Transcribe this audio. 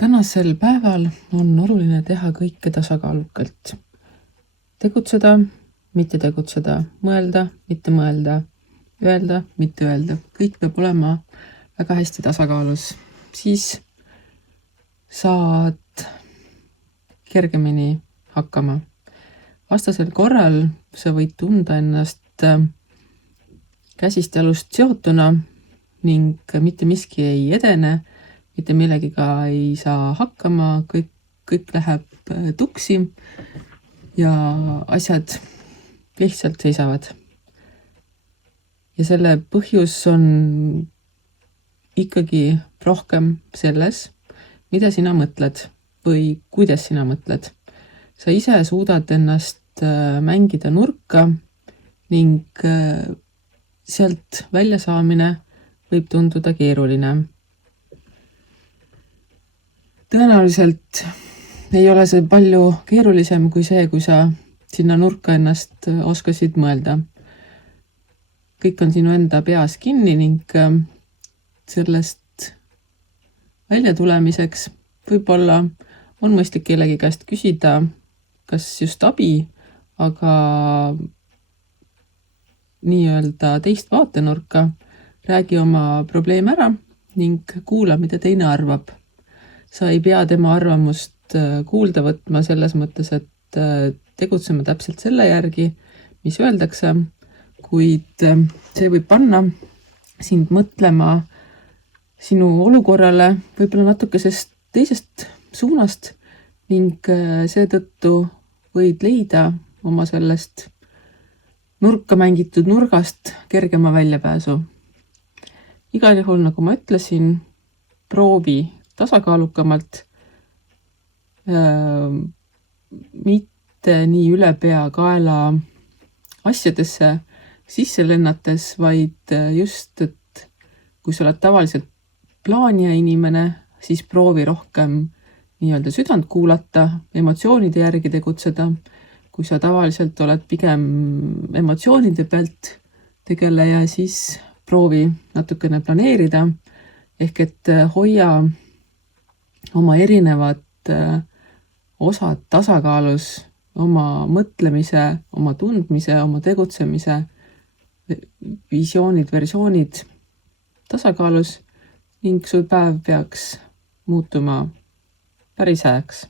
Tänasel päeval on oluline teha kõike tasakaalukalt. Tegutseda, mitte tegutseda, mõelda, mitte mõelda, öelda, mitte öelda. Kõik peab olema väga hästi tasakaalus. Siis saad kergemini hakkama. Vastasel korral sa võid tunda ennast käsist jalust seotuna ning mitte miski ei edene, mitte millegiga ei saa hakkama, kõik läheb tuksi ja asjad lihtsalt seisavad. Ja selle põhjus on ikkagi rohkem selles, mida sina mõtled või kuidas sina mõtled. Sa ise suudad ennast mängida nurka ning sealt välja saamine võib tunduda keeruline. Tõenäoliselt ei ole see palju keerulisem kui see, kui sa sinna nurka ennast oskasid mõelda. Kõik on sinu enda peas kinni ning sellest välja tulemiseks võib-olla on mõistlik kellegi käest küsida, kas just abi, aga nii-öelda teist vaatenurka, räägi oma probleem ära ning kuula, mida teine arvab. Sa ei pea tema arvamust kuulda võtma selles mõttes, et tegutsema täpselt selle järgi, mis öeldakse, kuid see võib panna sind mõtlema sinu olukorrale võib-olla natukesest teisest suunast ning seetõttu võid leida oma sellest nurka mängitud nurgast kergema väljapääsu. Igal juhul, nagu ma ütlesin, proovi tasakaalukamalt, mitte nii ülepea kaela asjadesse sisse lennates, vaid just, et kui sa oled tavaliselt plaanija inimene, siis proovi rohkem nii-öelda südant kuulata, emotsioonide järgi tegutseda. Kui sa tavaliselt oled pigem emotsioonide pealt tegeleja, siis proovi natukene planeerida, ehk et hoia oma erinevad osad tasakaalus, oma mõtlemise, oma tundmise, oma tegutsemise, visioonid, versioonid tasakaalus ning sul päev peaks muutuma päris hääks.